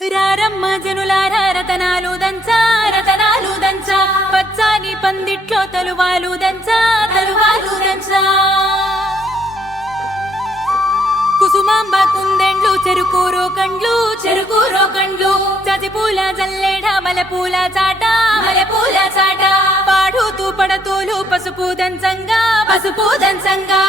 రారమ్మ జనులారా రతనాలు దంచా రతనాలు దంచా పచ్చాని పందిట్లో తలువాలు దంచా తలువాలు దంచా కుసుమాంబ కుందెండ్లు చెరుకూరో కండ్లు చెరుకూరో కండ్లు చజిపూల జల్లేడ మలపూల చాట మలపూల చాట పాడుతూ పడతూలు పసుపు దంచంగా పసుపు దంచంగా